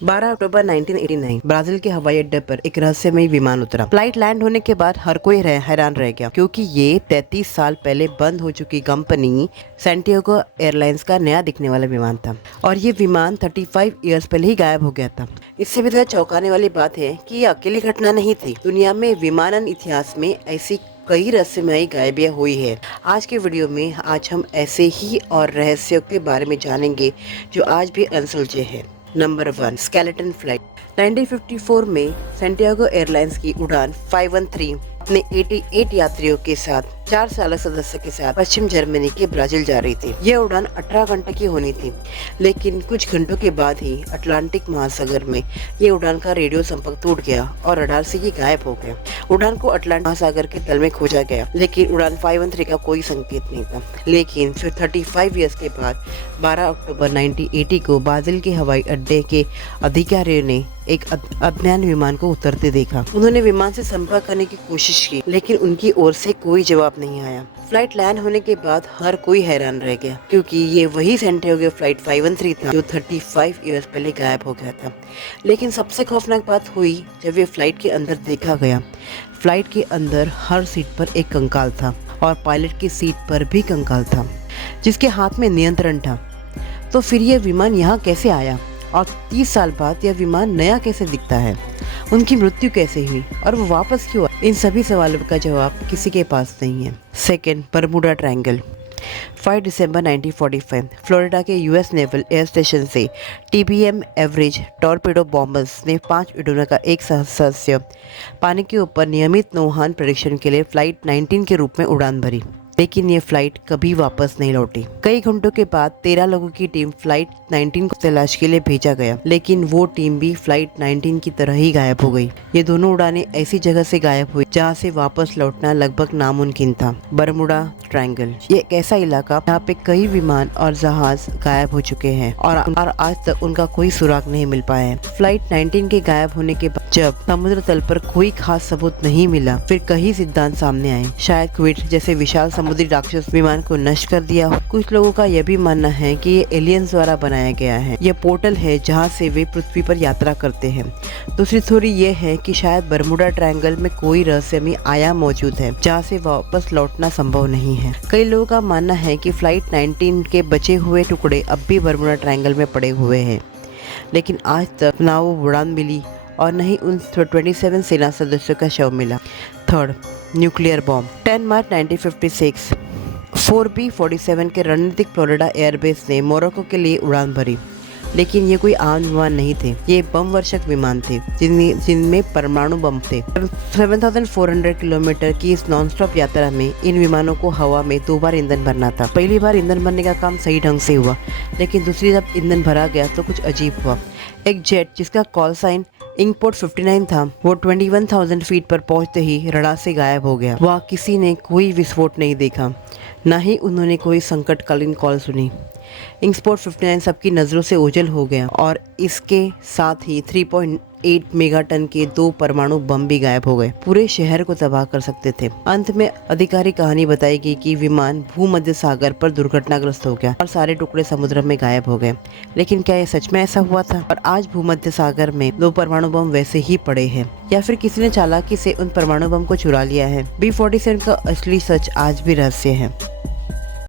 12 अक्टूबर 1989 Brazil के हवाई अड्डे पर एक रहस्यमय विमान उतरा। फ्लाइट लैंड होने के बाद हर कोई हैरान रह गया, क्योंकि ये 33 साल पहले बंद हो चुकी कंपनी सैंटियागो एयरलाइंस का नया दिखने वाला विमान था, और ये विमान 35 इयर्स पहले ही गायब हो गया था। इससे भी ज्यादा चौंकाने वाली बात है कि ये अकेली घटना नहीं थी। दुनिया में विमानन इतिहास में ऐसी कई रहस्यमयी गायबियाँ हुई है। आज के वीडियो में हम ऐसे ही और रहस्यों के बारे में जानेंगे जो आज भी अनसुलझे हैं। Number 1, skeleton flight. 1954 में सैंटियागो एयरलाइंस की उड़ान 513 अपने 88 यात्रियों के साथ 4 चालक सदस्य के साथ पश्चिम जर्मनी के ब्राजील जा रही थी। यह उड़ान 18 घंटे की होनी थी, लेकिन कुछ घंटों के बाद ही अटलांटिक महासागर में ये उड़ान का रेडियो संपर्क टूट गया और रडार से ये गायब हो गया। उड़ान को अटलांटिक महासागर के तल में खोजा गया, लेकिन उड़ान 513 का कोई संकेत नहीं था। लेकिन फिर 35 इयर्स के बाद 12 अक्टूबर 1980 को ब्राजील के हवाई अड्डे के अधिकारियों ने एक अज्ञात विमान को उतरते देखा। उन्होंने विमान से संपर्क करने की कोशिश की, लेकिन उनकी ओर से कोई जवाब नहीं आया। फ्लाइट लैंड होने के बाद हर कोई हैरान रह गया, क्योंकि ये वही सैंटियागो फ्लाइट 513 था जो 35 इयर्स पहले गायब हो गया था। लेकिन सबसे खौफनाक बात हुई जब ये फ्लाइट के अंदर देखा गया। फ्लाइट के अंदर हर सीट पर एक कंकाल था, और पायलट की सीट पर भी कंकाल था, जिसके हाथ में नियंत्रण था। तो फिर ये विमान यहाँ कैसे आया, और 30 साल बाद यह विमान नया कैसे दिखता है? उनकी मृत्यु कैसे हुई और वो वापस क्यों आए? इन सभी सवालों का जवाब किसी के पास नहीं है। Second, Bermuda triangle. 5 दिसंबर 1945 फ्लोरिडा के यूएस नेवल एयर स्टेशन से टीबीएम एवरेज टॉर्पेडो बॉम्बर्स ने 5 उड़ानों का एक सदस्य पानी के ऊपर नियमित नौयान परीक्षण के लिए फ्लाइट 19 के रूप में उड़ान भरी, लेकिन ये फ्लाइट कभी वापस नहीं लौटी। कई घंटों के बाद 13 लोगों की टीम फ्लाइट 19 को तलाश के लिए भेजा गया, लेकिन वो टीम भी फ्लाइट 19 की तरह ही गायब हो गई। ये दोनों उड़ानें ऐसी जगह से गायब हुई जहाँ से वापस लौटना लगभग नामुमकिन था। बरमूडा ट्रायंगल ये एक ऐसा इलाका जहाँ पे कई विमान और जहाज गायब हो चुके हैं, और आज तक उनका कोई सुराग नहीं मिल पाया है। फ्लाइट 19 के गायब होने के बाद जब समुद्र तल पर कोई खास सबूत नहीं मिला, फिर कई सिद्धांत सामने आए। शायद क्विड जैसे विशाल समुद्री राक्षस विमान को नष्ट कर दिया हो। कुछ लोगों का यह भी मानना है कि ये एलियंस द्वारा बनाया गया है। यह पोर्टल है जहां से वे पृथ्वी पर यात्रा करते हैं। दूसरी थ्योरी ये है कि शायद बरमूडा ट्रायंगल में कोई रहस्यमय आयाम मौजूद है जहां से वापस लौटना संभव नहीं है। कई लोगों का मानना है कि फ्लाइट 19 के बचे हुए टुकड़े अब भी बरमूडा ट्रायंगल में पड़े हुए हैं, लेकिन आज तक ना वो उड़ान मिली और न ही उन 27 सेना सदस्यों का शव मिला। Third, nuclear bomb. 10 मार्च 1956 4B-47 के रणनीतिक फ्लोरिडा एयरबेस ने मोरक्को के लिए उड़ान भरी, लेकिन ये कोई आम विमान नहीं थे। ये बम वर्षक विमान थे जिनमें परमाणु बम थे। 7,400 किलोमीटर की इस नॉन स्टॉप यात्रा में इन विमानों को हवा में 2 बार ईंधन भरना था। पहली बार ईंधन भरने का काम सही ढंग से हुआ, लेकिन दूसरी जब ईंधन भरा गया तो कुछ अजीब हुआ। एक जेट जिसका कॉल साइन इंकपोर्ट 59 था, वो 21,000 फीट पर पहुंचते ही रडार से गायब हो गया। वहाँ किसी ने कोई विस्फोट नहीं देखा, न ही उन्होंने कोई संकटकालीन कॉल सुनी। इंकपोर्ट 59 सबकी नज़रों से ओझल हो गया, और इसके साथ ही 3.8 मेगाटन के 2 परमाणु बम भी गायब हो गए। पूरे शहर को तबाह कर सकते थे। अंत में आधिकारिक कहानी बताएगी कि विमान भूमध्य सागर पर दुर्घटनाग्रस्त हो गया और सारे टुकड़े समुद्र में गायब हो गए। लेकिन क्या ये सच में ऐसा हुआ था? और आज भूमध्य सागर में 2 परमाणु बम वैसे ही पड़े हैं, या फिर किसी ने चालाकी से उन परमाणु बम को चुरा लिया है? B-47 का असली सच आज भी रहस्य है।